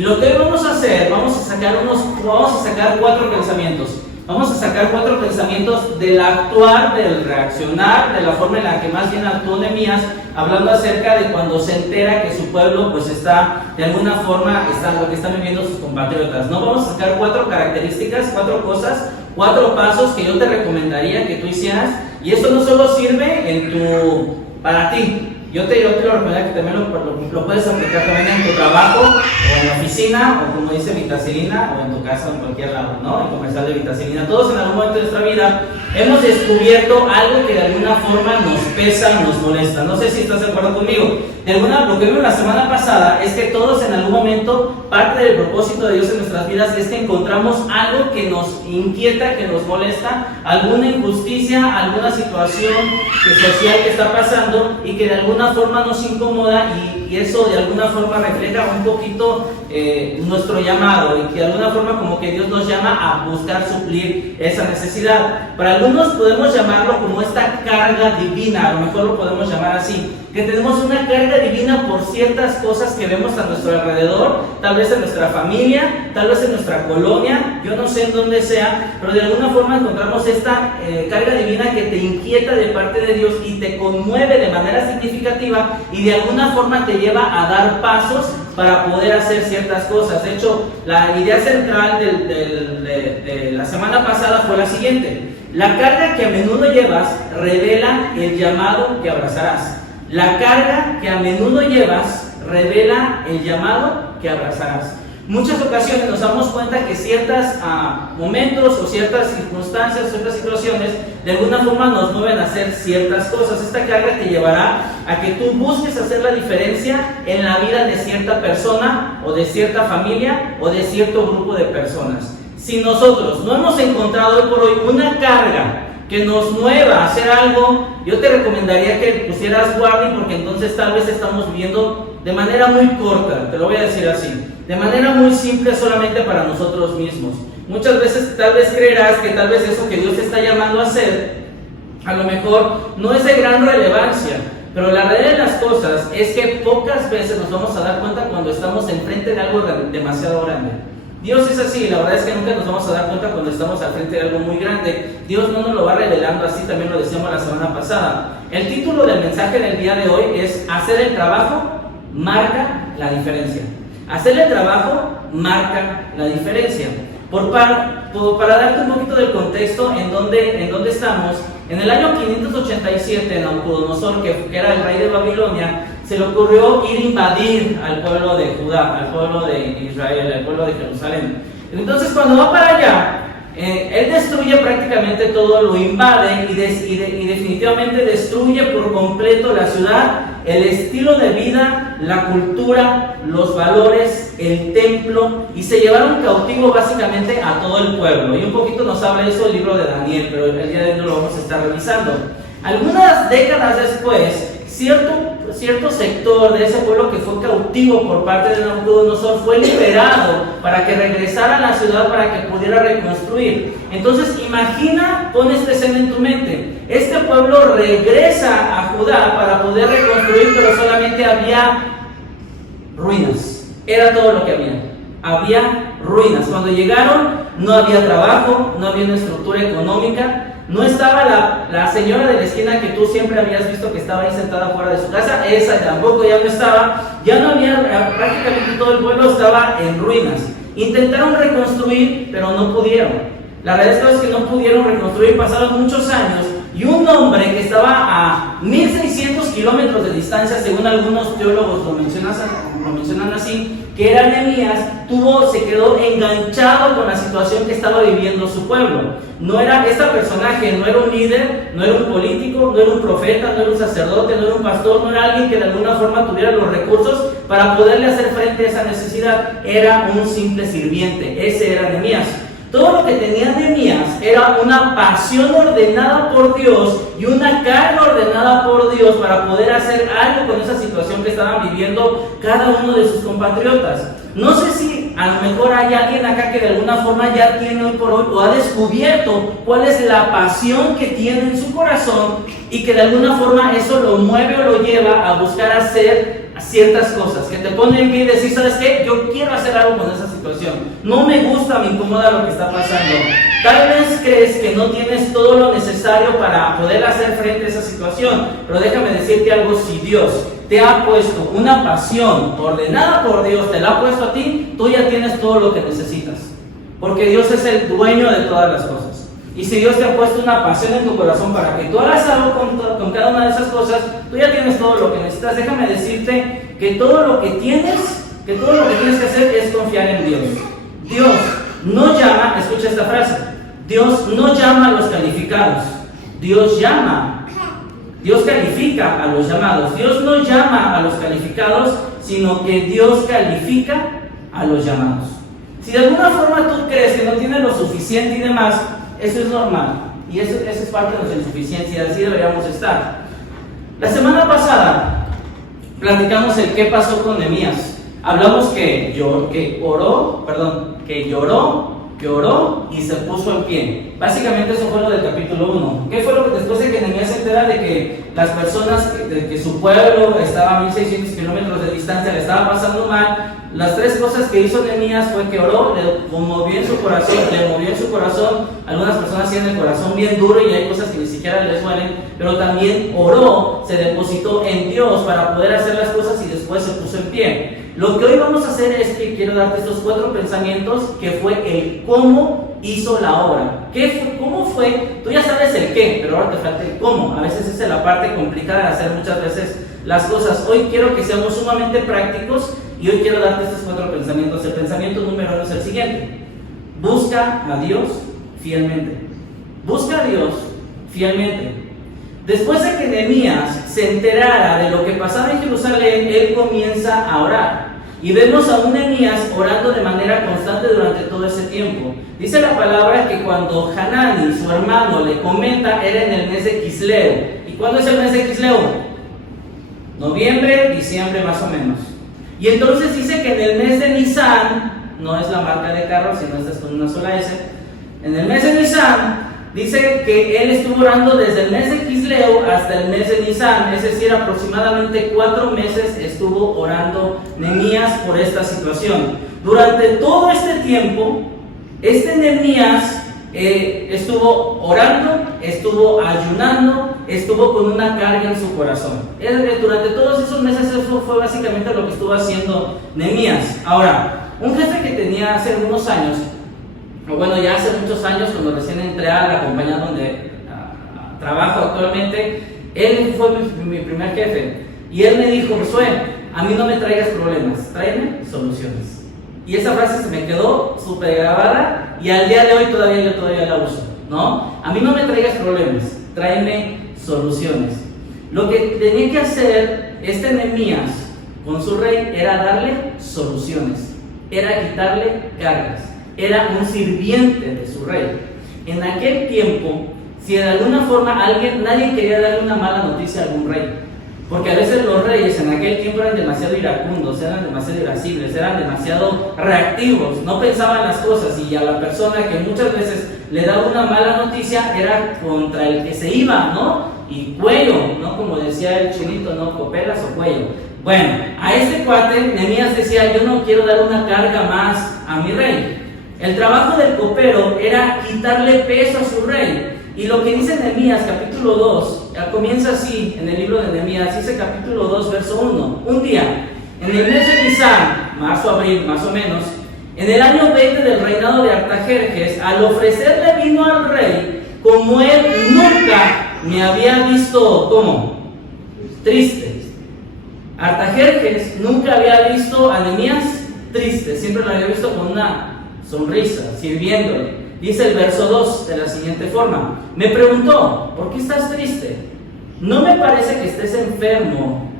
Y lo que hoy vamos a hacer, vamos a sacar 4 pensamientos. Vamos a sacar 4 pensamientos del actuar, del reaccionar, de la forma en la que más bien actuó Nehemías, hablando acerca de cuando se entera que su pueblo pues está, de alguna forma, lo que están viviendo sus compatriotas, ¿no? Vamos a sacar 4 características, 4 cosas, 4 pasos que yo te recomendaría que tú hicieras. Y esto no solo sirve para ti. Yo te lo recomendaría que también lo puedes aplicar también en tu trabajo, o en la oficina, o como dice Vitacilina, o en tu casa, o en cualquier lado, ¿no? El comercial de Vitacilina. Todos en algún momento de nuestra vida hemos descubierto algo que de alguna forma nos pesa, nos molesta. No sé si estás de acuerdo conmigo. Lo que vimos la semana pasada es que todos en algún momento, parte del propósito de Dios en nuestras vidas es que encontramos algo que nos inquieta, que nos molesta, alguna injusticia, alguna situación social que está pasando y que de alguna forma nos incomoda, y eso de alguna forma refleja un poquito nuestro llamado, y que de alguna forma como que Dios nos llama a buscar suplir esa necesidad. Para algunos podemos llamarlo como esta carga divina, a lo mejor lo podemos llamar así, que tenemos una carga divina por ciertas cosas que vemos a nuestro alrededor, tal vez en nuestra familia, tal vez en nuestra colonia, yo no sé en dónde sea, pero de alguna forma encontramos esta carga divina que te inquieta de parte de Dios y te conmueve de manera significativa, y de alguna forma te lleva a dar pasos para poder hacer ciertas cosas. De hecho, la idea central de la semana pasada fue la siguiente: la carga que a menudo llevas revela el llamado que abrazarás. La carga que a menudo llevas revela el llamado que abrazarás. Muchas ocasiones nos damos cuenta que ciertos momentos o ciertas circunstancias, ciertas situaciones, de alguna forma nos mueven a hacer ciertas cosas. Esta carga te llevará a que tú busques hacer la diferencia en la vida de cierta persona, o de cierta familia, o de cierto grupo de personas. Si nosotros no hemos encontrado hoy por hoy una carga que nos mueva a hacer algo, yo te recomendaría que pusieras guardia, porque entonces tal vez estamos viviendo de manera muy corta, te lo voy a decir así, de manera muy simple, solamente para nosotros mismos. Muchas veces tal vez creerás que tal vez eso que Dios te está llamando a hacer, a lo mejor no es de gran relevancia, pero la realidad de las cosas es que pocas veces nos vamos a dar cuenta cuando estamos enfrente de algo demasiado grande. Dios es así, la verdad es que nunca nos vamos a dar cuenta cuando estamos al frente de algo muy grande. Dios no nos lo va revelando así, también lo decíamos la semana pasada. El título del mensaje del día de hoy es: hacer el trabajo marca la diferencia. Hacer el trabajo marca la diferencia. Para darte un poquito del contexto en donde estamos, en el año 587, Nabucodonosor, que era el rey de Babilonia, se le ocurrió ir a invadir al pueblo de Judá, al pueblo de Israel, al pueblo de Jerusalén. Entonces, cuando va para allá, él destruye prácticamente todo, lo invade y definitivamente destruye por completo la ciudad, el estilo de vida, la cultura, los valores, el templo, y se llevaron cautivo básicamente a todo el pueblo. Y un poquito nos habla eso el libro de Daniel, pero el día de hoy no lo vamos a estar revisando. Algunas décadas después, cierto sector de ese pueblo que fue cautivo por parte de Nabucodonosor fue liberado para que regresara a la ciudad, para que pudiera reconstruir. Entonces pon esta escena en tu mente. Este pueblo regresa a Judá para poder reconstruir, pero solamente había ruinas. Era todo lo que había ruinas. Cuando llegaron no había trabajo, no había una estructura económica. No estaba la señora de la esquina que tú siempre habías visto que estaba ahí sentada fuera de su casa, esa tampoco ya no estaba, ya no había, prácticamente todo el pueblo estaba en ruinas. Intentaron reconstruir, pero no pudieron. La realidad es que no pudieron reconstruir, pasaron muchos años, y un hombre que estaba a 1600 kilómetros de distancia, según algunos teólogos lo mencionan así, que era Nehemías, se quedó enganchado con la situación que estaba viviendo su pueblo. Este personaje no era un líder, no era un político, no era un profeta, no era un sacerdote, no era un pastor, no era alguien que de alguna forma tuviera los recursos para poderle hacer frente a esa necesidad. Era un simple sirviente. Ese era Nehemías. Todo lo que tenía Nehemías era una pasión ordenada por Dios y una carga ordenada por Dios para poder hacer algo con esa situación que estaban viviendo cada uno de sus compatriotas. No sé si a lo mejor hay alguien acá que de alguna forma ya tiene hoy por hoy o ha descubierto cuál es la pasión que tiene en su corazón, y que de alguna forma eso lo mueve o lo lleva a buscar hacer a ciertas cosas, que te ponen en pie y decir, ¿sabes qué? Yo quiero hacer algo con esa situación. No me gusta, me incomoda lo que está pasando. Tal vez crees que no tienes todo lo necesario para poder hacer frente a esa situación, pero déjame decirte algo, si Dios te ha puesto una pasión ordenada por Dios, te la ha puesto a ti, tú ya tienes todo lo que necesitas, porque Dios es el dueño de todas las cosas. Y si Dios te ha puesto una pasión en tu corazón para que tú hagas algo con cada una de esas cosas, tú ya tienes todo lo que necesitas. Déjame decirte que todo lo que tienes que hacer es confiar en Dios. Dios no llama, escucha esta frase, Dios no llama a los calificados, Dios califica a los llamados. Dios no llama a los calificados, sino que Dios califica a los llamados. Si de alguna forma tú crees que no tienes lo suficiente y demás, eso es normal, y eso es parte de nuestra insuficiencia, así deberíamos estar. La semana pasada platicamos el qué pasó con Nehemías. Hablamos que oró y se puso en pie. Básicamente eso fue lo del capítulo 1. ¿Qué fue lo que después de que Nehemías se entera de que las personas, de que su pueblo estaba a 1600 kilómetros de distancia, le estaba pasando mal? Las tres cosas que hizo Nehemías fue que oró, le movió en su corazón. Algunas personas tienen el corazón bien duro y hay cosas que ni siquiera les duelen, pero también oró, se depositó en Dios para poder hacer las cosas y después se puso en pie. Lo que hoy vamos a hacer es que quiero darte estos 4 pensamientos, que fue el cómo hizo la obra. ¿Cómo fue? Tú ya sabes el qué, pero ahora te falta el cómo. A veces esa es la parte complicada de hacer muchas veces las cosas. Hoy quiero que seamos sumamente prácticos y hoy quiero darte estos 4 pensamientos. El pensamiento número 1 es el siguiente: busca a Dios fielmente. Busca a Dios fielmente. Después de que Nehemías se enterara de lo que pasaba en Jerusalén, él comienza a orar. Y vemos a un Nehemías orando de manera constante durante todo ese tiempo. Dice la palabra que cuando Hanani, su hermano, le comenta, era en el mes de Quisleu. ¿Y cuándo es el mes de Quisleu? Noviembre, diciembre más o menos. Y entonces dice que en el mes de Nisan, no es la marca de carro, sino esta es con una sola S. En el mes de Nisan, dice que él estuvo orando desde el mes de Quisleu hasta el mes de Nisan, es decir, aproximadamente 4 meses estuvo orando Nehemías por esta situación. Durante todo este tiempo, Nehemías estuvo orando, estuvo ayunando, estuvo con una carga en su corazón. Durante todos esos meses eso fue básicamente lo que estuvo haciendo Nehemías. Ahora, un jefe que tenía hace unos años, o bueno, ya hace muchos años, cuando recién entré a la compañía donde trabajo actualmente, él fue mi primer jefe. Y él me dijo: Josué, a mí no me traigas problemas, tráeme soluciones. Y esa frase se me quedó súper grabada y al día de hoy yo todavía la uso, ¿no? A mí no me traigas problemas, tráeme soluciones. Lo que tenía que hacer Nehemías con su rey era darle soluciones, era quitarle cargas. Era un sirviente de su rey. En aquel tiempo, si de alguna forma nadie quería darle una mala noticia a algún rey, porque a veces los reyes en aquel tiempo eran demasiado iracundos, eran demasiado irascibles, eran demasiado reactivos, no pensaban las cosas, y a la persona que muchas veces le daba una mala noticia era contra el que se iba, ¿no? Y cuello, ¿no? Como decía el chinito, ¿no? Copelas o cuello. Bueno, a este cuate Nehemías decía: yo no quiero dar una carga más a mi rey. El trabajo del copero era quitarle peso a su rey. Y lo que dice Nehemías capítulo 2, comienza así en el libro de Nehemías, dice capítulo 2, verso 1. Un día, en el mes de Nisan, marzo-abril más o menos, en el año 20 del reinado de Artajerjes, al ofrecerle vino al rey, como él nunca me había visto, ¿cómo? Triste. Artajerjes nunca había visto a Nehemías triste, siempre lo había visto con una sonrisa, sirviéndole. Dice el verso 2 de la siguiente forma: me preguntó: ¿por qué estás triste? No me parece que estés enfermo,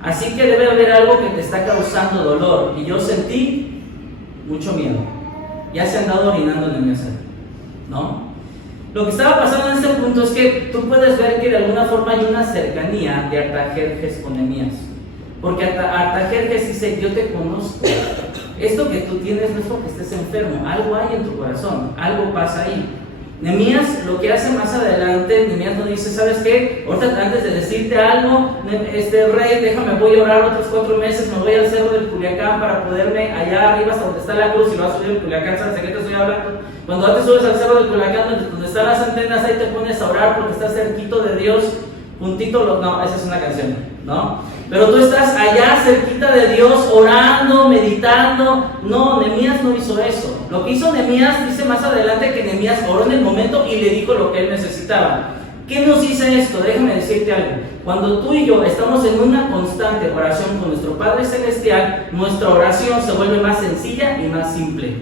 así que debe haber algo que te está causando dolor. Y yo sentí mucho miedo. Ya se ha andado orinando en el mesero, ¿no? Lo que estaba pasando en este punto es que tú puedes ver que de alguna forma hay una cercanía de Artajerjes con Nehemías, porque Artajerjes dice: yo te conozco. Esto que tú tienes no es porque estés enfermo, algo hay en tu corazón, algo pasa ahí. Nehemías lo que hace más adelante, Nehemías no dice, ¿sabes qué? Ahorita antes de decirte algo, rey, déjame, voy a orar otros 4 meses, me voy al cerro del Culiacán para poderme allá arriba hasta donde está la cruz y lo vas a subir al Culiacán, ¿sabes de qué te estoy hablando? Cuando antes subes al cerro del Culiacán, donde están las antenas, ahí te pones a orar porque estás cerquito de Dios, puntito, no, esa es una canción, ¿no? Pero tú estás allá cerquita de Dios, orando, meditando. No, Nehemías no hizo eso. Lo que hizo Nehemías, dice más adelante que Nehemías oró en el momento y le dijo lo que él necesitaba. ¿Qué nos dice esto? Déjame decirte algo. Cuando tú y yo estamos en una constante oración con nuestro Padre Celestial, nuestra oración se vuelve más sencilla y más simple.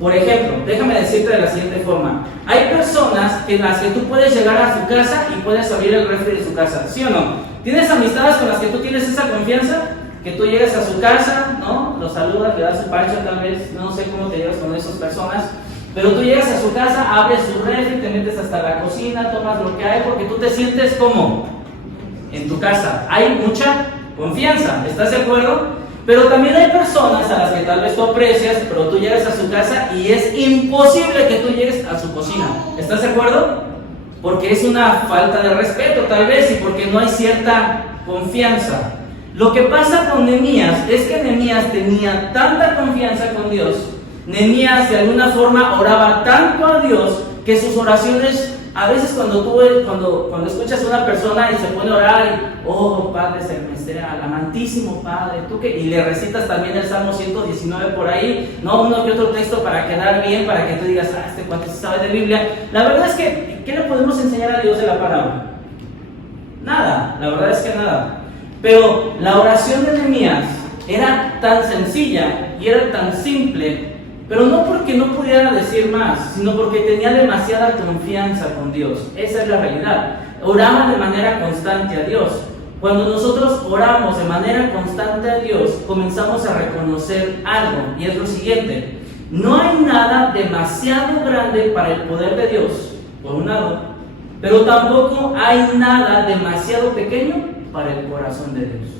Por ejemplo, déjame decirte de la siguiente forma. Hay personas en las que tú puedes llegar a su casa y puedes abrir el refri de su casa, ¿sí o no? ¿Tienes amistades con las que tú tienes esa confianza? Que tú llegues a su casa, ¿no? Los saludas, le das su parcha tal vez, no sé cómo te llevas con esas personas, pero tú llegas a su casa, abres su refri, te metes hasta la cocina, tomas lo que hay, porque tú te sientes como en tu casa. Hay mucha confianza, ¿estás de acuerdo? Pero también hay personas a las que tal vez tú aprecias, pero tú llegas a su casa y es imposible que tú llegues a su cocina. ¿Estás de acuerdo? Porque es una falta de respeto tal vez y porque no hay cierta confianza. Lo que pasa con Nehemías es que Nehemías tenía tanta confianza con Dios, Nehemías de alguna forma oraba tanto a Dios que sus oraciones, a veces cuando escuchas a una persona y se pone a orar y, oh Padre Celestial, amantísimo Padre, tú que, y le recitas también el Salmo 119 por ahí, no uno que otro texto para quedar bien, para que tú digas, este cuánto se sabe de Biblia. La verdad es que, ¿qué le podemos enseñar a Dios de la palabra? Nada, la verdad es que nada. Pero la oración de Nehemías era tan sencilla y era tan simple, pero no porque no pudiera decir más, sino porque tenía demasiada confianza con Dios. Esa es la realidad. Oraba de manera constante a Dios. Cuando nosotros oramos de manera constante a Dios, comenzamos a reconocer algo, y es lo siguiente: no hay nada demasiado grande para el poder de Dios, por un lado, pero tampoco hay nada demasiado pequeño para el corazón de Dios.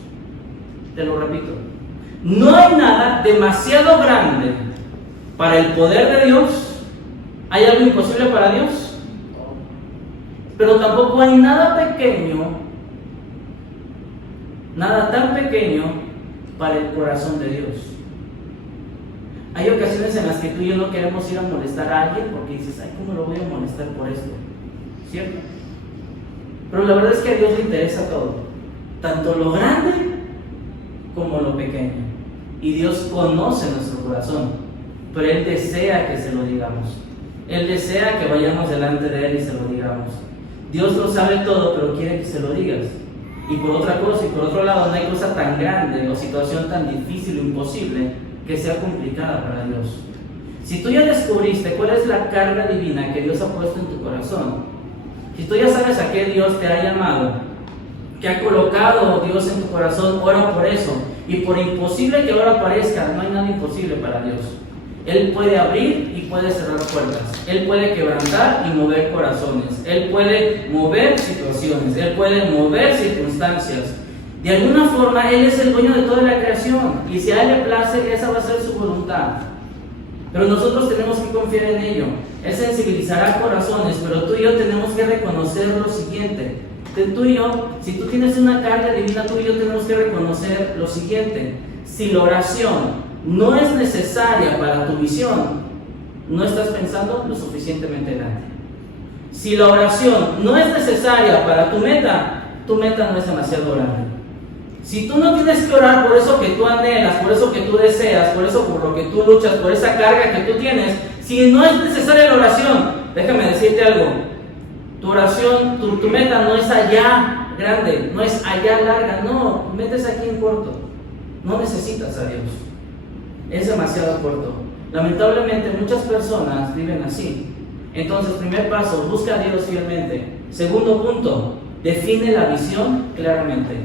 Te lo repito: no hay nada demasiado grande para el poder de Dios. ¿Hay algo imposible para Dios? Pero tampoco hay nada pequeño, nada tan pequeño para el corazón de Dios. Hay ocasiones en las que tú y yo no queremos ir a molestar a alguien porque dices, ay, ¿cómo lo voy a molestar por esto? ¿Cierto? Pero la verdad es que a Dios le interesa todo, tanto lo grande como lo pequeño. Y Dios conoce nuestro corazón, pero Él desea que se lo digamos. Él desea que vayamos delante de Él y se lo digamos. Dios lo sabe todo, pero quiere que se lo digas. Y por otra cosa, y por otro lado, no hay cosa tan grande o situación tan difícil o imposible que sea complicada para Dios. Si tú ya descubriste cuál es la carga divina que Dios ha puesto en tu corazón, si tú ya sabes a qué Dios te ha llamado, que ha colocado Dios en tu corazón, ora por eso. Y por imposible que ahora parezca, no hay nada imposible para Dios. Él puede abrir y puede cerrar puertas. Él puede quebrantar y mover corazones. Él puede mover situaciones. Él puede mover circunstancias. De alguna forma, Él es el dueño de toda la creación. Y si a Él le place, esa va a ser su voluntad. Pero nosotros tenemos que confiar en ello. Él sensibilizará corazones, pero tú y yo tenemos que reconocer lo siguiente. Tú y yo, si tú tienes una carga divina, tú y yo tenemos que reconocer lo siguiente: si la oración no es necesaria para tu visión, no estás pensando lo suficientemente grande. Si la oración no es necesaria para tu meta no es demasiado grande. Si tú no tienes que orar por eso que tú anhelas, por eso que tú deseas, por eso por lo que tú luchas, por esa carga que tú tienes, si no es necesaria la oración, déjame decirte algo: tu oración, tu meta no es allá grande, no es allá larga, no, metes aquí en corto. No necesitas a Dios, es demasiado corto. Lamentablemente muchas personas viven así. Entonces, primer paso, busca a Dios fielmente. Segundo punto, define la visión claramente.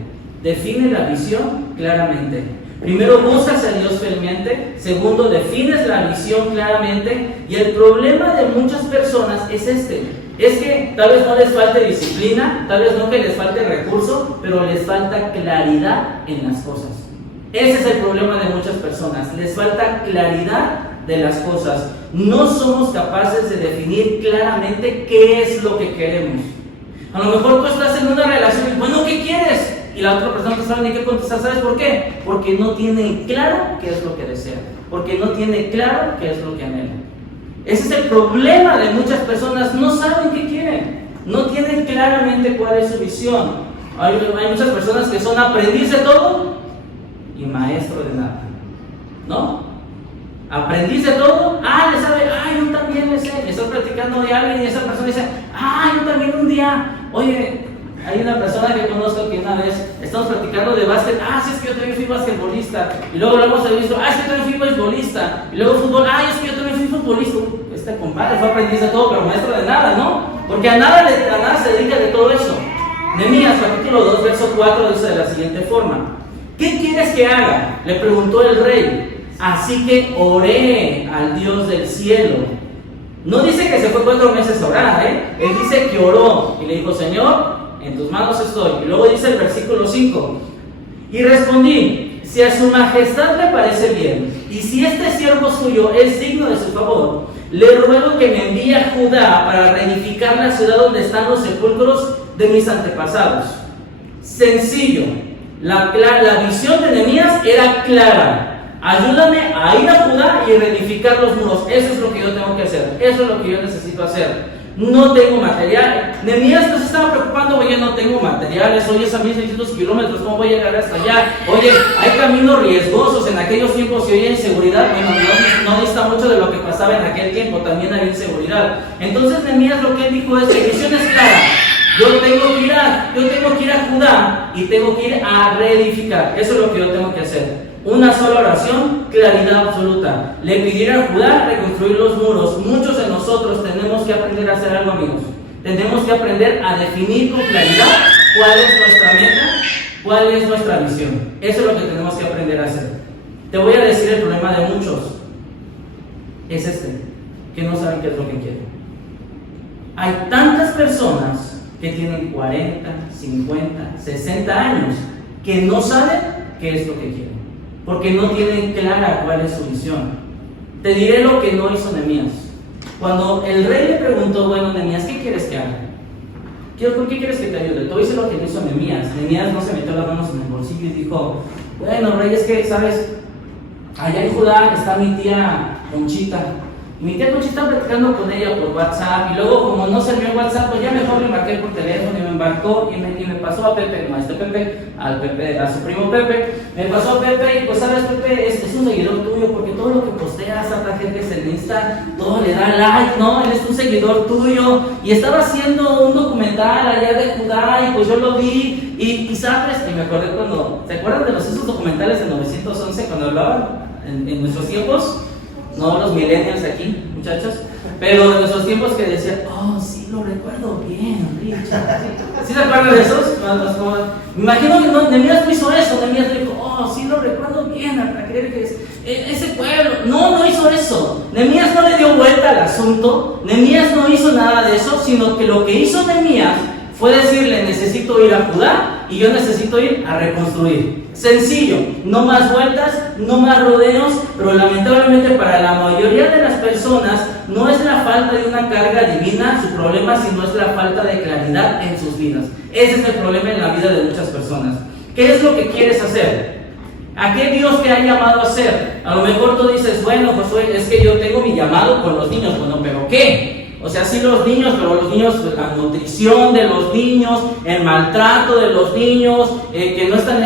Define la visión claramente. Primero, buscas a Dios fielmente. Segundo, defines la visión claramente. Y el problema de muchas personas es es que tal vez no les falte disciplina, tal vez no que les falte recurso, pero les falta claridad en las cosas. Ese es el problema de muchas personas. Les falta claridad de las cosas, no somos capaces de definir claramente qué es lo que queremos. A lo mejor tú estás en una relación y, bueno, ¿qué quieres? Y la otra persona no sabe ni qué contestar. ¿Sabes por qué? Porque no tiene claro qué es lo que desea, porque no tiene claro qué es lo que anhela. Ese es el problema de muchas personas, no saben qué quieren, no tienen claramente cuál es su visión. Hay muchas personas que son aprendiz de todo y maestro de nada, ¿no? Aprendiz de todo, le sabe, yo también le sé. Estás platicando de alguien y esa persona dice, yo también un día. Oye, hay una persona que conozco que una vez estamos platicando de básquet, sí, es que yo también fui basquetbolista. Y luego hablamos de visto, es que yo también fui beisbolista. Y luego fútbol, es que yo también fui futbolista. Este compadre fue aprendiz de todo, pero maestro de nada, ¿no? Porque a nada se dedica de todo eso. Nehemías capítulo 2, verso 4 dice de la siguiente forma: ¿qué quieres que haga?, le preguntó el rey. Así que oré al Dios del cielo. No dice que se fue 4 meses a orar, Él dice que oró y le dijo, Señor, en tus manos estoy. Y luego dice el versículo 5: y respondí, si a su majestad le parece bien, y si este siervo suyo es digno de su favor, le ruego que me envíe a Judá para reedificar la ciudad donde están los sepulcros de mis antepasados. Sencillo. La visión de Nehemías era clara. Ayúdame a ir a Judá y reedificar los muros. Eso es lo que yo tengo que hacer. Eso es lo que yo necesito hacer. No tengo material. Nehemías no se estaba preocupando, oye, no tengo materiales, oye, es a 1600 kilómetros, ¿cómo voy a llegar hasta allá? Oye, hay caminos riesgosos en aquellos tiempos y hoy hay inseguridad. Bueno, no dista mucho de lo que pasaba en aquel tiempo, también había inseguridad. Entonces Nehemías lo que él dijo es, la visión es clara. Yo tengo que ir a Judá y tengo que ir a reedificar. Eso es lo que yo tengo que hacer. Una sola oración, claridad absoluta. Le pidieron a Judá reconstruir los muros. Muchos de nosotros tenemos que aprender a hacer algo, amigos. Tenemos que aprender a definir con claridad cuál es nuestra meta, cuál es nuestra visión. Eso es lo que tenemos que aprender a hacer. Te voy a decir el problema de muchos. Es que no saben qué es lo que quieren. Hay tantas personas que tienen 40, 50, 60 años que no saben qué es lo que quieren, porque no tienen clara cuál es su visión. Te diré lo que no hizo Nehemías. Cuando el rey le preguntó, bueno, Nehemías, ¿qué quieres que haga? ¿Por qué quieres que te ayude? Te voy a decir lo que no hizo Nehemías. Nehemías no se metió las manos en el bolsillo y dijo, bueno, rey, es que, ¿sabes? Allá en Judá está mi tía Conchita. Y mi tía Conchita platicando con ella por WhatsApp. Y luego, como no sirvió el WhatsApp, pues ya mejor le marqué por teléfono y me embarcó. Y me pasó a Pepe, no a este Pepe, a su primo Pepe. Me pasó a Pepe y pues, ¿sabes? Pepe es un seguidor tuyo, porque todo lo que posteas a la gente en Insta, todo le da like, ¿no? Él es un seguidor tuyo. Y estaba haciendo un documental allá de Judá y pues yo lo vi. Y ¿sabes? Y me acordé cuando, ¿se acuerdan de esos documentales de 911 cuando hablaban en nuestros tiempos? No los millennials aquí, muchachos, pero en esos tiempos que decían, sí, lo recuerdo bien, Richard. ¿Sí se acuerdan de esos? Me imagino que Nehemías no hizo eso. Nehemías dijo, sí, lo recuerdo bien, para creer que es ese pueblo. No hizo eso. Nehemías no le dio vuelta al asunto. Nehemías no hizo nada de eso, sino que lo que hizo Nehemías fue decirle, necesito ir a Judá y yo necesito ir a reconstruir. Sencillo, no más vueltas, no más rodeos, pero lamentablemente para la mayoría de las personas no es la falta de una carga divina su problema, sino es la falta de claridad en sus vidas. Ese es el problema en la vida de muchas personas. ¿Qué es lo que quieres hacer? ¿A qué Dios te ha llamado a hacer? A lo mejor tú dices, bueno, Josué, es que yo tengo mi llamado con los niños. Bueno, ¿pero qué? O sea, sí los niños, pero los niños, la nutrición de los niños, el maltrato de los niños, que no están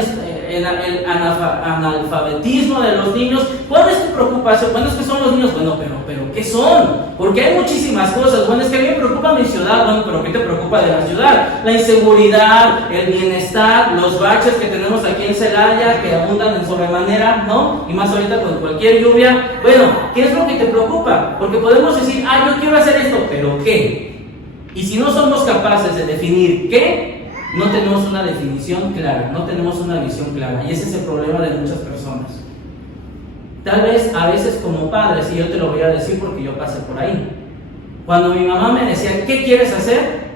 el analfabetismo de los niños. ¿Cuál es tu preocupación? Bueno, es que son los niños. Bueno, pero ¿qué son? Porque hay muchísimas cosas. Bueno, es que a mí me preocupa mi ciudad. Bueno, pero ¿qué te preocupa de la ciudad? La inseguridad, el bienestar, los baches que tenemos aquí en Celaya, que abundan en sobremanera, ¿no? Y más ahorita con cualquier lluvia. Bueno, ¿qué es lo que te preocupa? Porque podemos decir, yo quiero hacer esto, pero ¿qué? Y si no somos capaces de definir qué, no tenemos una definición clara, no tenemos una visión clara. Y ese es el problema de muchas personas. Tal vez a veces como padres, y yo te lo voy a decir porque yo pasé por ahí, cuando mi mamá me decía, ¿qué quieres hacer?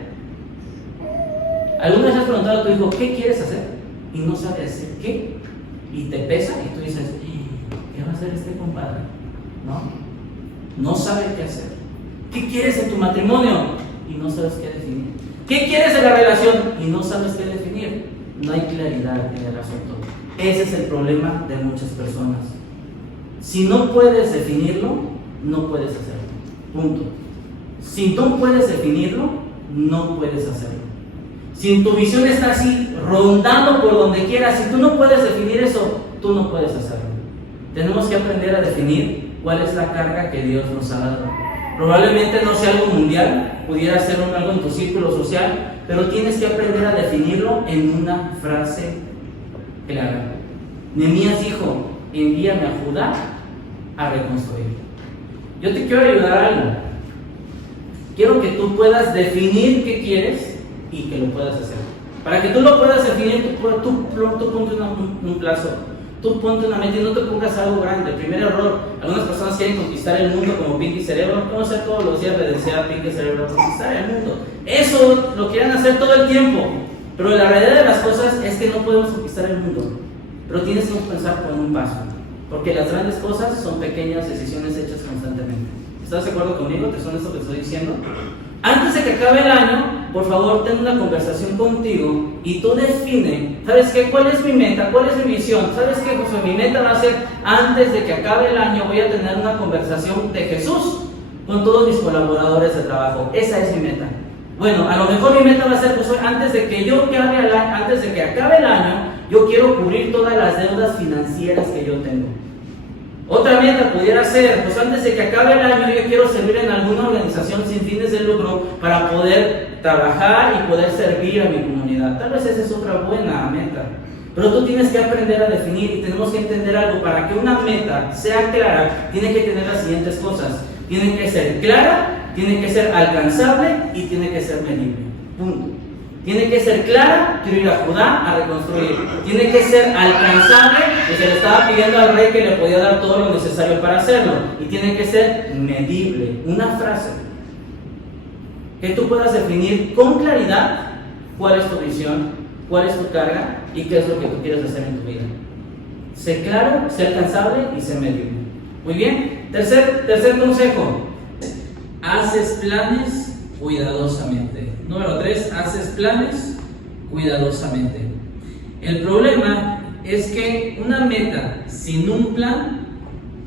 ¿Alguna vez has preguntado a tu hijo, ¿qué quieres hacer? Y no sabe decir qué, y te pesa y tú dices, ¿qué va a hacer este compadre? ¿No? no sabe qué hacer. ¿Qué quieres en tu matrimonio? Y no sabes qué definir. ¿Qué quieres en la relación? Y no sabes qué definir. No hay claridad en el asunto. Ese es el problema de muchas personas. Si no puedes definirlo, no puedes hacerlo. Punto. Si tú puedes definirlo, no puedes hacerlo. Si tu visión está así, rondando por donde quieras, si tú no puedes definir eso, tú no puedes hacerlo. Tenemos que aprender a definir cuál es la carga que Dios nos ha dado. Probablemente no sea algo mundial, pudiera ser algo en tu círculo social, pero tienes que aprender a definirlo en una frase clara. Nehemías dijo: envíame a Judá a reconstruir. Yo te quiero ayudar a algo. Quiero que tú puedas definir qué quieres y que lo puedas hacer. Para que tú lo puedas definir, tú ponte un plazo. Tú ponte una meta y no te pongas algo grande. Primer error: algunas personas quieren conquistar el mundo como Pinky Cerebro. Vamos a hacer todos los días redesear Pinky Cerebro, conquistar el mundo. Eso lo quieren hacer todo el tiempo. Pero la realidad de las cosas es que no podemos conquistar el mundo. Pero tienes que pensar con un paso. Porque las grandes cosas son pequeñas decisiones hechas constantemente. ¿Estás de acuerdo conmigo? ¿Te suena esto que estoy diciendo? Antes de que acabe el año, por favor, ten una conversación contigo y tú define, ¿sabes qué? ¿Cuál es mi meta? ¿Cuál es mi visión? ¿Sabes qué? Pues mi meta va a ser, antes de que acabe el año, voy a tener una conversación de Jesús con todos mis colaboradores de trabajo. Esa es mi meta. Bueno, a lo mejor mi meta va a ser, pues antes de que acabe el año, yo quiero cubrir todas las deudas financieras que yo tengo. Otra meta pudiera ser, pues antes de que acabe el año yo quiero servir en alguna organización sin fines de lucro para poder trabajar y poder servir a mi comunidad. Tal vez esa es otra buena meta. Pero tú tienes que aprender a definir y tenemos que entender algo. Para que una meta sea clara, tiene que tener las siguientes cosas. Tiene que ser clara, tiene que ser alcanzable y tiene que ser medible. Punto. Tiene que ser clara, quiero ir a Judá a reconstruir. Tiene que ser alcanzable, que se le estaba pidiendo al rey que le podía dar todo lo necesario para hacerlo. Y tiene que ser medible, una frase que tú puedas definir con claridad cuál es tu visión, cuál es tu carga y qué es lo que tú quieres hacer en tu vida. Sé claro, sé alcanzable y sé medible. Muy bien. Tercer consejo: haces planes cuidadosamente. Número 3, haces planes cuidadosamente. El problema es que una meta sin un plan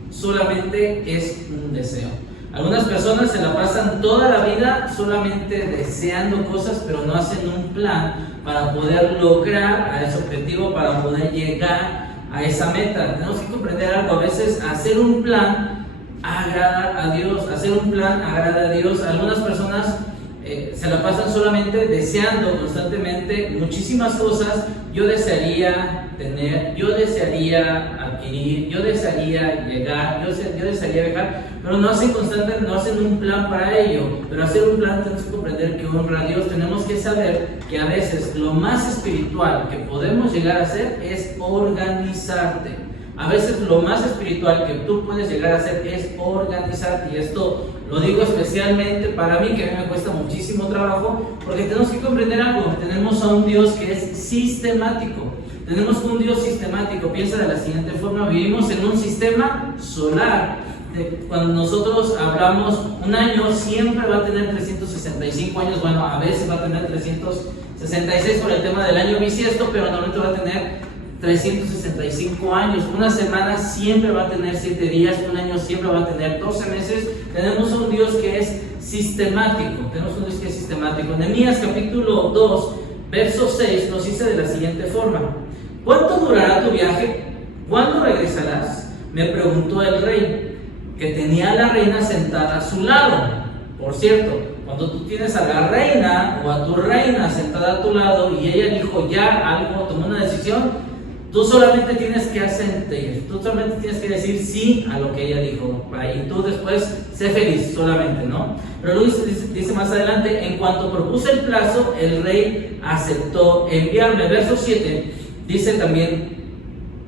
solamente es un deseo. Algunas personas se la pasan toda la vida solamente deseando cosas, pero no hacen un plan para poder lograr a ese objetivo, para poder llegar a esa meta. Tenemos que comprender algo. A veces hacer un plan agrada a Dios, hacer un plan agrada a Dios. Algunas personas se la pasan solamente deseando constantemente muchísimas cosas. Yo desearía tener, yo desearía adquirir, yo desearía llegar, yo desearía viajar, pero no hacen un plan para ello. Pero hacer un plan tenemos que comprender que honra a Dios. Tenemos que saber que a veces lo más espiritual que podemos llegar a hacer es organizarte. A veces lo más espiritual que tú puedes llegar a hacer es organizarte. Y esto lo digo especialmente para mí, que a mí me cuesta muchísimo trabajo, porque tenemos que comprender algo. Tenemos a un Dios que es sistemático. Tenemos un Dios sistemático. Piensa de la siguiente forma: vivimos en un sistema solar. Cuando nosotros hablamos, un año siempre va a tener 365 años. Bueno, a veces va a tener 366 por el tema del año bisiesto, pero normalmente va a tener 365 años. Una semana siempre va a tener 7 días, un año siempre va a tener 12 meses. Tenemos un Dios que es sistemático. Nehemías capítulo 2, verso 6 nos dice de la siguiente forma: ¿cuánto durará tu viaje? ¿Cuándo regresarás? Me preguntó el rey, que tenía a la reina sentada a su lado. Por cierto, cuando tú tienes a la reina o a tu reina sentada a tu lado y ella dijo ya algo, tomó una decisión, tú solamente tienes que asentir, tú solamente tienes que decir sí a lo que ella dijo, y tú después sé feliz solamente, ¿no? Pero luego dice más adelante: en cuanto propuse el plazo, el rey aceptó enviarme. Verso 7 dice también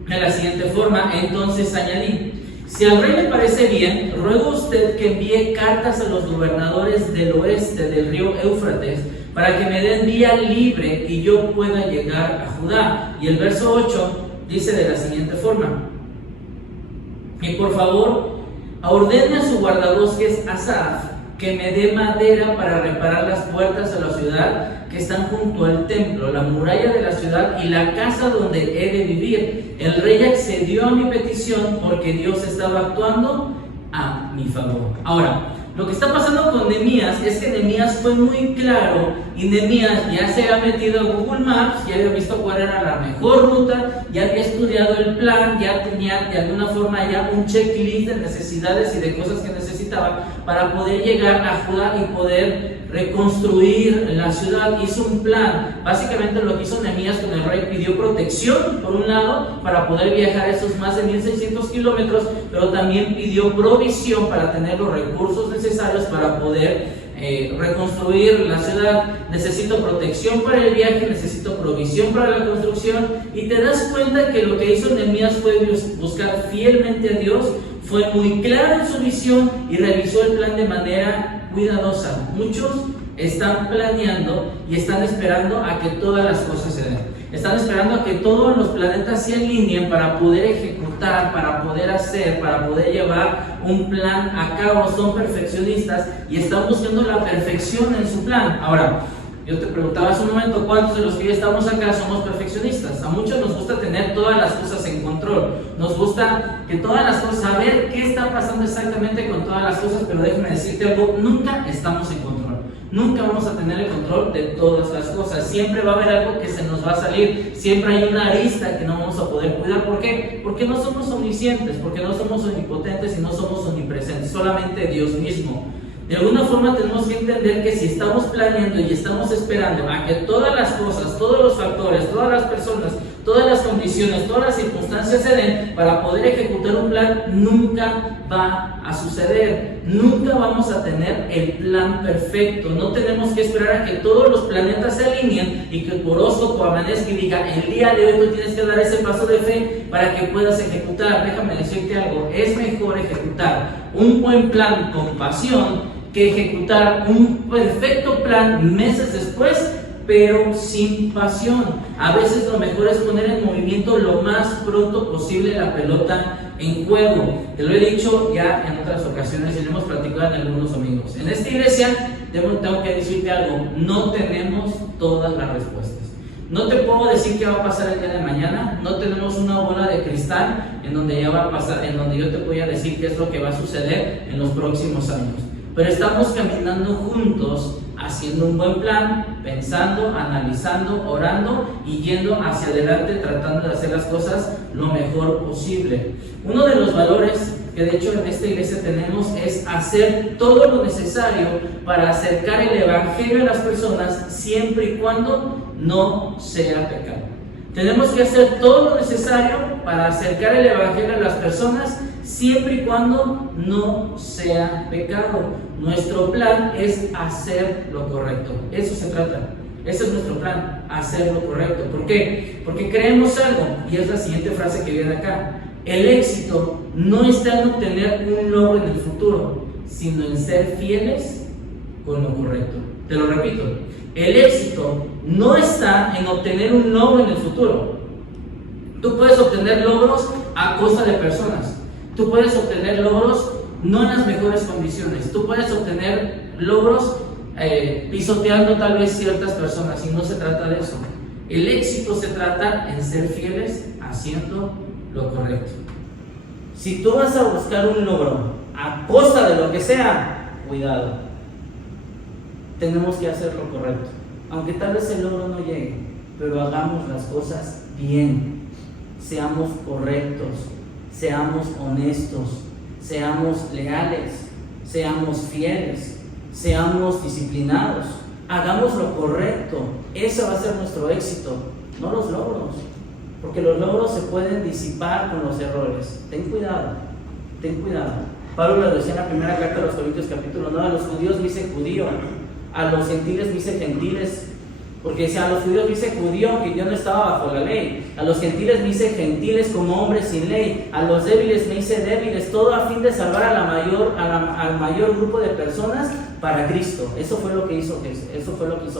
de la siguiente forma: entonces añadí, si al rey le parece bien, ruego a usted que envíe cartas a los gobernadores del oeste del río Éufrates para que me den vía libre y yo pueda llegar a Judá. Y el verso 8 dice de la siguiente forma: y por favor, ordene a su guardabosques Asaf que me dé madera para reparar las puertas de la ciudad que están junto al templo, la muralla de la ciudad y la casa donde he de vivir. El rey accedió a mi petición porque Dios estaba actuando a mi favor. Ahora, lo que está pasando con Nehemías es que Nehemías fue muy claro y Nehemías ya se había metido a Google Maps, ya había visto cuál era la mejor ruta, ya había estudiado el plan, ya tenía de alguna forma ya un checklist de necesidades y de cosas que necesitaba para poder llegar a Judá y poder reconstruir la ciudad. Hizo un plan. Básicamente lo que hizo Nehemías con el rey, pidió protección por un lado para poder viajar esos más de 1600 kilómetros, pero también pidió provisión para tener los recursos necesarios para poder reconstruir la ciudad. Necesito protección para el viaje, necesito provisión para la construcción. Y te das cuenta que lo que hizo Nehemías fue buscar fielmente a Dios, fue muy claro en su visión y realizó el plan de manera cuidadosa. Muchos están planeando y están esperando a que todas las cosas se den. Están esperando a que todos los planetas se alineen para poder ejecutar, para poder hacer, para poder llevar un plan a cabo. Son perfeccionistas y están buscando la perfección en su plan. Ahora, yo te preguntaba hace un momento, ¿cuántos de los que ya estamos acá somos perfeccionistas? A muchos nos gusta tener todas las cosas en control. Nos gusta que todas las cosas, saber qué está pasando exactamente con todas las cosas, pero déjame decirte algo, nunca estamos en control. Nunca vamos a tener el control de todas las cosas. Siempre va a haber algo que se nos va a salir. Siempre hay una arista que no vamos a poder cuidar. ¿Por qué? Porque no somos omniscientes, porque no somos omnipotentes y no somos omnipresentes. Solamente Dios mismo. De alguna forma tenemos que entender que si estamos planeando y estamos esperando a que todas las cosas, todos los factores, todas las personas, todas las condiciones, todas las circunstancias se den para poder ejecutar un plan, nunca va a suceder. Nunca vamos a tener el plan perfecto. No tenemos que esperar a que todos los planetas se alineen y que el horóscopo amanezca y diga, el día de hoy tú tienes que dar ese paso de fe para que puedas ejecutar. Déjame decirte algo, es mejor ejecutar un buen plan con pasión que ejecutar un perfecto plan meses después, pero sin pasión. A veces lo mejor es poner en movimiento lo más pronto posible la pelota en juego. Te lo he dicho ya en otras ocasiones y lo hemos platicado en algunos amigos. En esta iglesia tengo que decirte algo, no tenemos todas las respuestas. No te puedo decir qué va a pasar el día de mañana, no tenemos una bola de cristal en donde ya va a pasar, en donde yo te voy a decir qué es lo que va a suceder en los próximos años. Pero estamos caminando juntos, haciendo un buen plan, pensando, analizando, orando y yendo hacia adelante, tratando de hacer las cosas lo mejor posible. Uno de los valores que de hecho en esta iglesia tenemos es hacer todo lo necesario para acercar el evangelio a las personas siempre y cuando no sea pecado. Tenemos que hacer todo lo necesario para acercar el evangelio a las personas siempre y cuando no sea pecado. Nuestro plan es hacer lo correcto. Eso se trata. Ese es nuestro plan, hacer lo correcto. ¿Por qué? Porque creemos algo, y es la siguiente frase que viene acá. El éxito no está en obtener un logro en el futuro, sino en ser fieles con lo correcto. Te lo repito. El éxito no está en obtener un logro en el futuro. Tú puedes obtener logros a costa de personas. Tú puedes obtener logros no en las mejores condiciones. Tú puedes obtener logros pisoteando tal vez ciertas personas, y no se trata de eso. El éxito se trata en ser fieles haciendo lo correcto. Si tú vas a buscar un logro a costa de lo que sea, cuidado. Tenemos que hacer lo correcto. Aunque tal vez el logro no llegue, pero hagamos las cosas bien. Seamos correctos, seamos honestos, seamos leales, seamos fieles, seamos disciplinados, hagamos lo correcto. Ese va a ser nuestro éxito, no los logros, porque los logros se pueden disipar con los errores. Ten cuidado, ten cuidado. Pablo lo decía en la primera carta de los Corintios capítulo 9, a los judíos dice judío, a los gentiles dice gentiles, porque decía, a los judíos dice judío, que yo no estaba bajo la ley, a los gentiles me dice gentiles como hombres sin ley, a los débiles me dice débiles, todo a fin de salvar al mayor grupo de personas para Cristo. Eso fue lo que hizo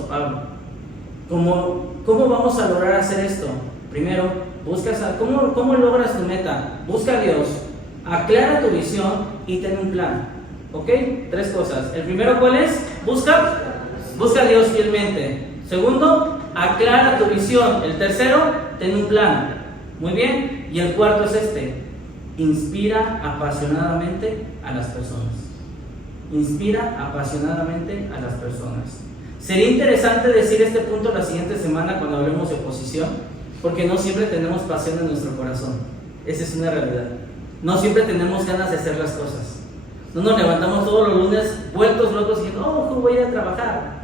Pablo. ¿Cómo vamos a lograr hacer esto? Primero, ¿cómo logras tu meta? Busca a Dios, aclara tu visión y ten un plan. ¿Ok? 3 cosas. El primero, ¿cuál es? Busca a Dios fielmente. Segundo, aclara tu visión. El tercero, ten un plan. Muy bien. Y el cuarto es inspira apasionadamente a las personas. Inspira apasionadamente a las personas. Sería interesante decir este punto la siguiente semana cuando hablemos de oposición, porque no siempre tenemos pasión en nuestro corazón. Esa es una realidad. No siempre tenemos ganas de hacer las cosas. No nos levantamos todos los lunes vueltos locos diciendo, voy a ir a trabajar.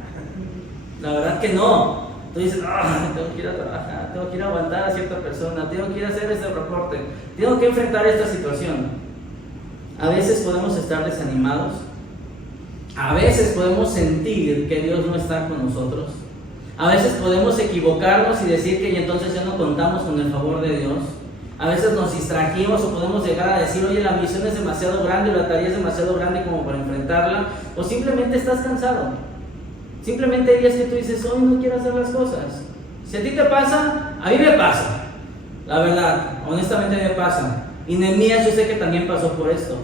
La verdad que no. Tú dices, tengo que ir a trabajar, tengo que ir a aguantar a cierta persona, tengo que ir a hacer este reporte, tengo que enfrentar esta situación. A veces podemos estar desanimados, a veces podemos sentir que Dios no está con nosotros, a veces podemos equivocarnos y decir que entonces ya no contamos con el favor de Dios. A veces nos distrajimos o podemos llegar a decir, oye, la misión es demasiado grande, la tarea es demasiado grande como para enfrentarla, o simplemente estás cansado. Simplemente hay días que tú dices, hoy no quiero hacer las cosas. Si a ti te pasa, a mí me pasa. La verdad, honestamente me pasa. Y Nehemías yo sé que también pasó por esto.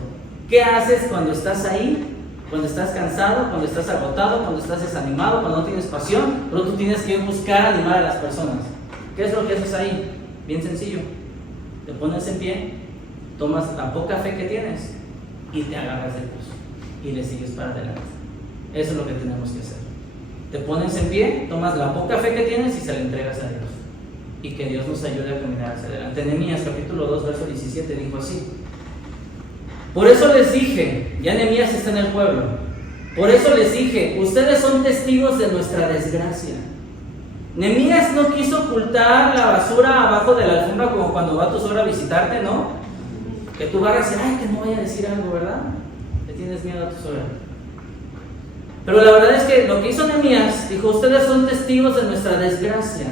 ¿Qué haces cuando estás ahí? Cuando estás cansado, cuando estás agotado, cuando estás desanimado, cuando no tienes pasión, pero tú tienes que buscar animar a las personas. ¿Qué es lo que haces ahí? Bien sencillo. Te pones en pie, tomas la poca fe que tienes y te agarras del curso y le sigues para adelante. Eso es lo que tenemos que hacer. Te pones en pie, tomas la poca fe que tienes y se la entregas a Dios. Y que Dios nos ayude a caminar hacia adelante. Nehemías capítulo 2, verso 17 dijo así: por eso les dije, ya Nehemías está en el pueblo, por eso les dije, ustedes son testigos de nuestra desgracia. Nehemías no quiso ocultar la basura abajo de la alfombra como cuando va tu suegra a visitarte, ¿no? Que tú vas a decir, ay, que no vaya a decir algo, ¿verdad? Le tienes miedo a tu suegra. Pero la verdad es que lo que hizo Nehemías, dijo, ustedes son testigos de nuestra desgracia.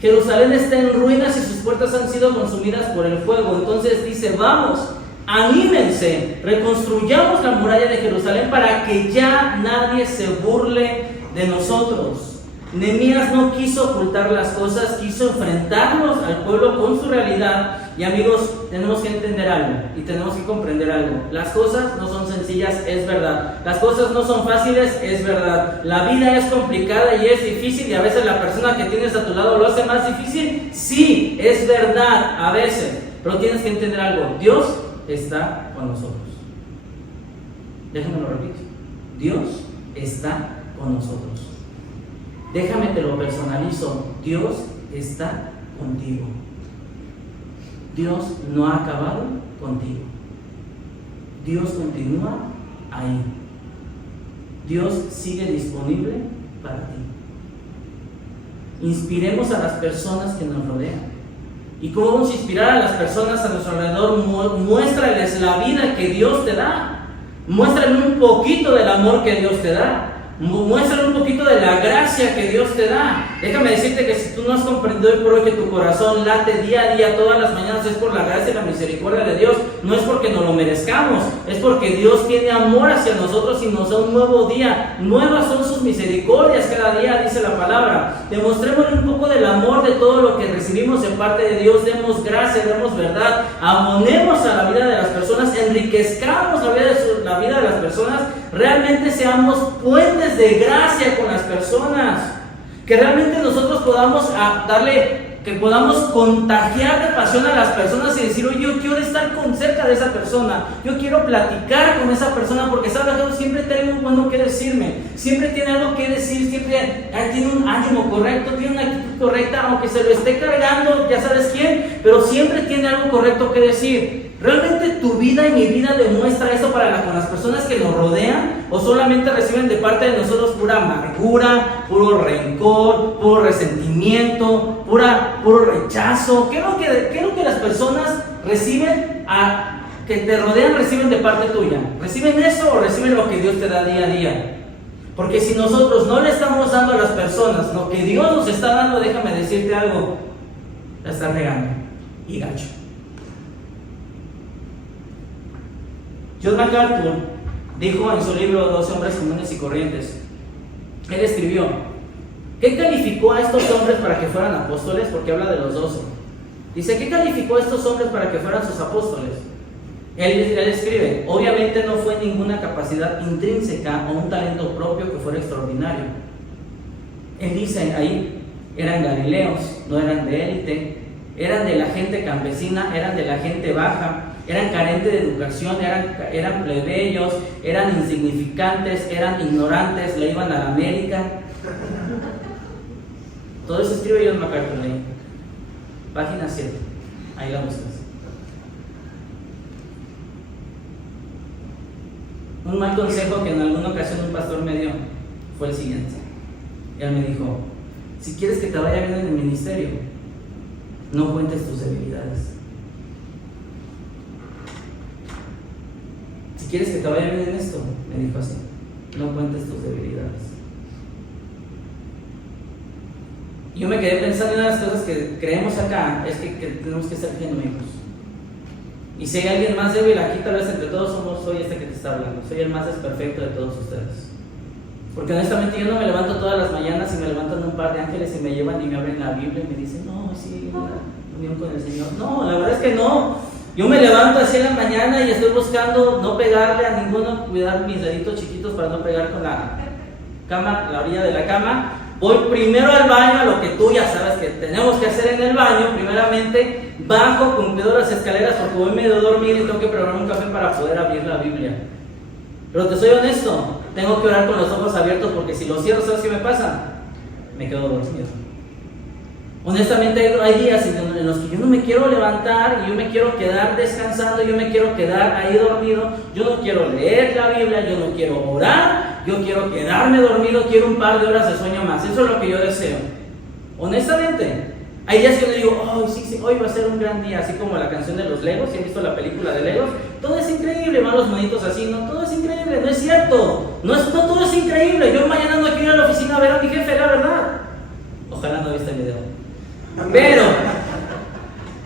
Jerusalén está en ruinas y sus puertas han sido consumidas por el fuego. Entonces dice, vamos, anímense, reconstruyamos la muralla de Jerusalén para que ya nadie se burle de nosotros. Nehemías no quiso ocultar las cosas, quiso enfrentarnos al pueblo con su realidad. Y amigos, tenemos que entender algo y tenemos que comprender algo. Las cosas no son sencillas, es verdad. Las cosas no son fáciles, es verdad. La vida es complicada y es difícil, y a veces la persona que tienes a tu lado lo hace más difícil. Sí, es verdad, a veces. Pero tienes que entender algo. Dios está con nosotros. Déjame lo repito. Dios está con nosotros. Déjame te lo personalizo. Dios está contigo. Dios no ha acabado contigo. Dios continúa ahí. Dios sigue disponible para ti. Inspiremos a las personas que nos rodean. ¿Y cómo vamos a inspirar a las personas a nuestro alrededor? Muéstrales la vida que Dios te da. Muéstrale un poquito del amor que Dios te da. Muéstrale un poquito de la gracia que Dios te da. Déjame decirte que si tú no has comprendido hoy por hoy que tu corazón late día a día, todas las mañanas, es por la gracia y la misericordia de Dios. No es porque nos lo merezcamos, es porque Dios tiene amor hacia nosotros y nos da un nuevo día. Nuevas son sus misericordias cada día, dice la palabra. Demostrémosle un poco del amor de todo lo que recibimos de parte de Dios. Demos gracia, demos verdad, abonemos a la vida de las personas, enriquezcamos la vida de las personas. Realmente seamos puentes de gracia con las personas, que realmente nosotros podamos podamos contagiar de pasión a las personas y decir, oye, yo quiero estar cerca de esa persona, yo quiero platicar con esa persona, porque sabes, Dios siempre tiene algo bueno que decirme, siempre tiene algo que decir, siempre tiene un ánimo correcto, tiene una actitud correcta, aunque se lo esté cargando, ya sabes quién, pero siempre tiene algo correcto que decir. ¿Realmente tu vida y mi vida demuestra eso con las personas que nos rodean? ¿O solamente reciben de parte de nosotros pura amargura, puro rencor, puro resentimiento, puro rechazo? ¿Qué es lo que las personas reciben que te rodean, reciben de parte tuya? ¿Reciben eso o reciben lo que Dios te da día a día? Porque si nosotros no le estamos dando a las personas lo que Dios nos está dando, déjame decirte algo, la estás regando y gacho. John MacArthur dijo en su libro 12 hombres comunes y corrientes, él escribió, ¿qué calificó a estos hombres para que fueran apóstoles? Porque habla de los 12. Dice, ¿qué calificó a estos hombres para que fueran sus apóstoles? Él escribe, obviamente no fue ninguna capacidad intrínseca o un talento propio que fuera extraordinario. Él dice ahí, eran galileos, no eran de élite, eran de la gente campesina, eran de la gente baja, eran carentes de educación, eran plebeyos, eran insignificantes, eran ignorantes, le iban a la América. Todo eso escribe John MacArthur ahí. Página 7, ahí la buscas. Un mal consejo que en alguna ocasión un pastor me dio fue el siguiente. Él me dijo, si quieres que te vaya bien en el ministerio, no cuentes tus debilidades. Si quieres que te vaya bien en esto, me dijo así, no cuentes tus debilidades. Yo me quedé pensando en una de las cosas que creemos acá, es que tenemos que ser genuinos. Y si hay alguien más débil aquí, tal vez entre todos soy este que te está hablando, soy el más desperfecto de todos ustedes. Porque honestamente yo no me levanto todas las mañanas y me levantan un par de ángeles y me llevan y me abren la Biblia y me dicen, no, sí, una unión con el Señor. No, la verdad es que no. Yo me levanto así en la mañana y estoy buscando no pegarle a ninguno, cuidar mis deditos chiquitos para no pegar con la cama, la orilla de la cama. Voy primero al baño, a lo que tú ya sabes que tenemos que hacer en el baño. Primeramente, bajo con cuidado las escaleras porque voy medio dormido y tengo que preparar un café para poder abrir la Biblia. Pero te soy honesto, tengo que orar con los ojos abiertos porque si los cierro, ¿sabes qué me pasa? Me quedo dormido. Honestamente hay días en los que yo no me quiero levantar y yo me quiero quedar descansando, yo me quiero quedar ahí dormido, yo no quiero leer la Biblia, yo no quiero orar, yo quiero quedarme dormido, quiero un par de horas de sueño más, eso es lo que yo deseo. Honestamente, hay días que yo digo, oh, sí, hoy va a ser un gran día, así como la canción de los Legos, si han visto la película de Legos, todo es increíble, van los monitos así, no, todo es increíble, no es cierto, no todo es increíble, yo mañana no quiero ir a la oficina a ver a mi jefe, la verdad. Ojalá no viste el video. Pero,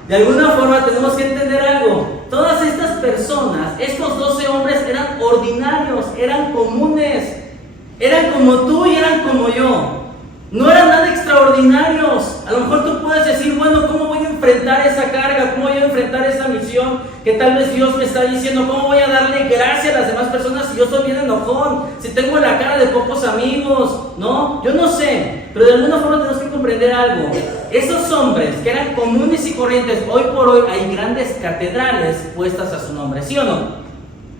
de alguna forma tenemos que entender algo. Todas estas personas, estos 12 hombres eran ordinarios, eran comunes, eran como tú y eran como yo. No eran nada extraordinarios. A lo mejor tú puedes decir, bueno, ¿cómo voy a enfrentar esa carga? ¿Cómo voy a enfrentar esa misión que tal vez Dios me está diciendo? ¿Cómo voy a darle gracias a las demás personas si yo soy bien enojón? Si tengo la cara de pocos amigos, ¿no? Yo no sé, pero de alguna forma tenemos que comprender algo. Esos hombres que eran comunes y corrientes, hoy por hoy hay grandes catedrales puestas a su nombre, ¿sí o no?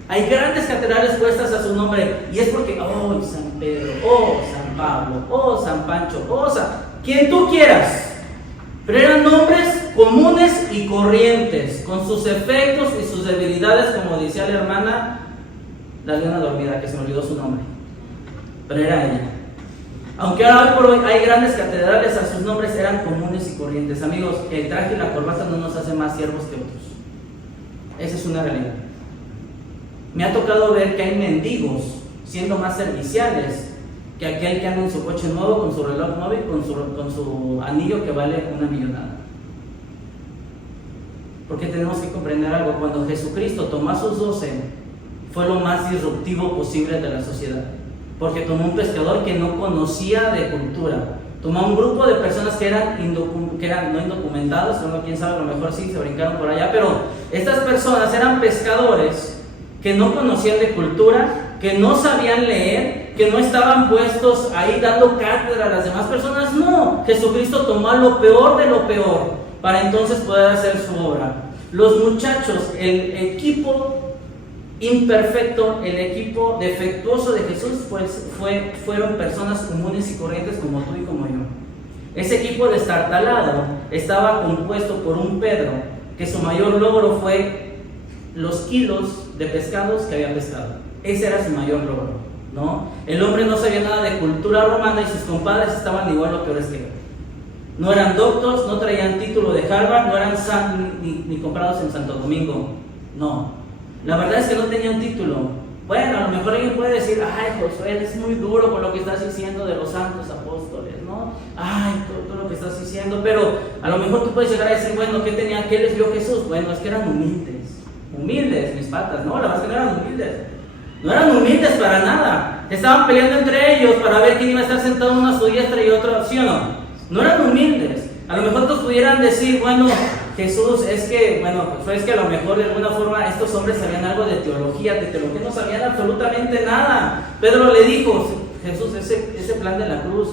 Hay grandes catedrales puestas a su nombre y es porque, oh, San Pedro, oh, San Pablo, oh, San Pancho, oh, quien tú quieras. Pero eran nombres comunes y corrientes, con sus efectos y sus debilidades, como decía la hermana, la leona dormida, que se me olvidó su nombre. Pero era ella. Aunque ahora hoy por hoy hay grandes catedrales a sus nombres, eran comunes y corrientes. Amigos, el traje y la corbata no nos hacen más siervos que otros. Esa es una realidad. Me ha tocado ver que hay mendigos siendo más serviciales que aquel que anda en su coche nuevo, con su reloj móvil, con su anillo que vale una millonada. Porque tenemos que comprender algo. Cuando Jesucristo tomó a sus 12, fue lo más disruptivo posible de la sociedad. Porque tomó un pescador que no conocía de cultura. Tomó un grupo de personas que eran no indocumentados, o quién sabe, a lo mejor sí se brincaron por allá, pero estas personas eran pescadores que no conocían de cultura, que no sabían leer, que no estaban puestos ahí dando cátedra a las demás personas. No, Jesucristo tomó a lo peor de lo peor para entonces poder hacer su obra. Los muchachos, el equipo imperfecto, el equipo defectuoso de Jesús, fueron personas comunes y corrientes como tú y como yo. Ese equipo destartalado estaba compuesto por un Pedro, que su mayor logro fue los kilos de pescados que había pescado. Ese era su mayor logro, ¿no? El hombre no sabía nada de cultura romana y sus compadres estaban igual o peores que él. No eran doctos, no traían título de Harvard, no eran ni comprados en Santo Domingo, no. La verdad es que no tenían título. Bueno, a lo mejor alguien puede decir, ay, Josué, eres muy duro con lo que estás diciendo de los santos apóstoles, ¿no? Ay, todo lo que estás diciendo, pero a lo mejor tú puedes llegar a decir, bueno, ¿qué les vio Jesús? Bueno, es que eran humildes, mis patas, ¿no? La verdad es que no eran humildes. No eran humildes para nada. Estaban peleando entre ellos para ver quién iba a estar sentado uno a su diestra y otro, ¿sí o no? No eran humildes. A lo mejor todos pudieran decir, bueno, Jesús, es que a lo mejor de alguna forma estos hombres sabían algo de teología no sabían absolutamente nada. Pedro le dijo, Jesús, ese plan de la cruz,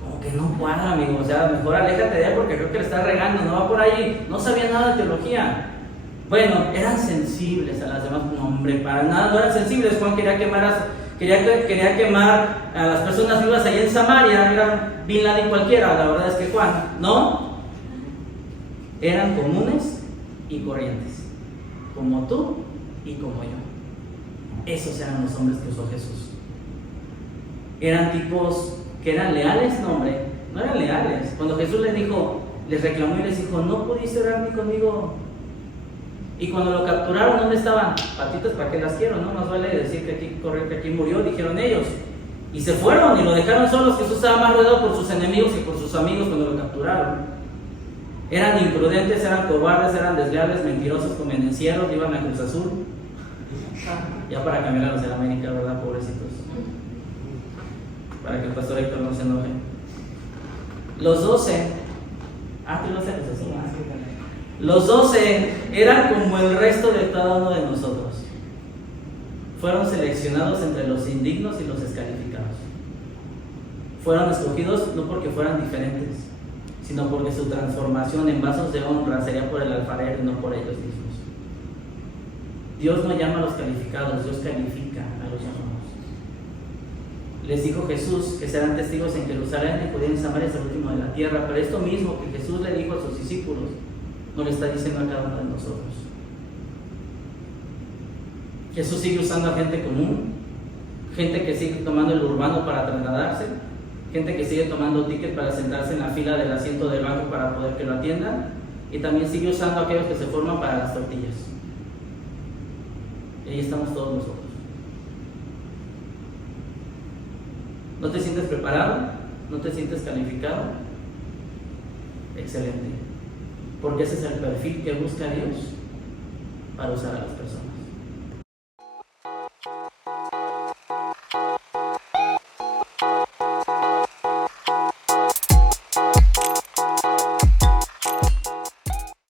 como que no cuadra, amigo, o sea, mejor aléjate de él porque creo que le estás regando, no va por ahí, no sabía nada de teología. Bueno, eran sensibles a las demás, no, hombre, para nada, no eran sensibles. Juan quería quemar a las personas vivas allá en Samaria, eran Bin Laden cualquiera, la verdad es que Juan, no, eran comunes y corrientes, como tú y como yo. Esos eran los hombres que usó Jesús. Eran tipos que eran leales, no, hombre, no eran leales. Cuando Jesús les reclamó y les dijo, no pudiste orar ni conmigo. Y cuando lo capturaron, ¿dónde estaban? Patitas, ¿para qué las quiero? No más vale decir que aquí murió, dijeron ellos. Y se fueron y lo dejaron solos. Jesús estaba más rodeado por sus enemigos que por sus amigos cuando lo capturaron. Eran imprudentes, eran cobardes, eran desleales, mentirosos, convenencieros, iban a Cruz Azul. Ya para cambiar a los de la América, ¿verdad? Pobrecitos. Para que el pastor Héctor no se enoje. Los 12. Tú no sé Cruz Azul, Los 12 eran como el resto de cada uno de nosotros. Fueron seleccionados entre los indignos y los descalificados. Fueron escogidos no porque fueran diferentes, sino porque su transformación en vasos de honra sería por el alfarero y no por ellos mismos. Dios no llama a los calificados, Dios califica a los llamados. Les dijo Jesús que serán testigos en Jerusalén y Judea y Samaria hasta el último de la tierra, pero esto mismo que Jesús le dijo a sus discípulos, no le está diciendo a cada uno de nosotros. Jesús sigue usando a gente común, gente que sigue tomando el urbano para trasladarse, gente que sigue tomando tickets para sentarse en la fila del asiento del banco para poder que lo atiendan, y también sigue usando a aquellos que se forman para las tortillas. Y ahí estamos todos nosotros. ¿No te sientes preparado? ¿No te sientes calificado? Excelente. Porque ese es el perfil que busca Dios para usar a las personas.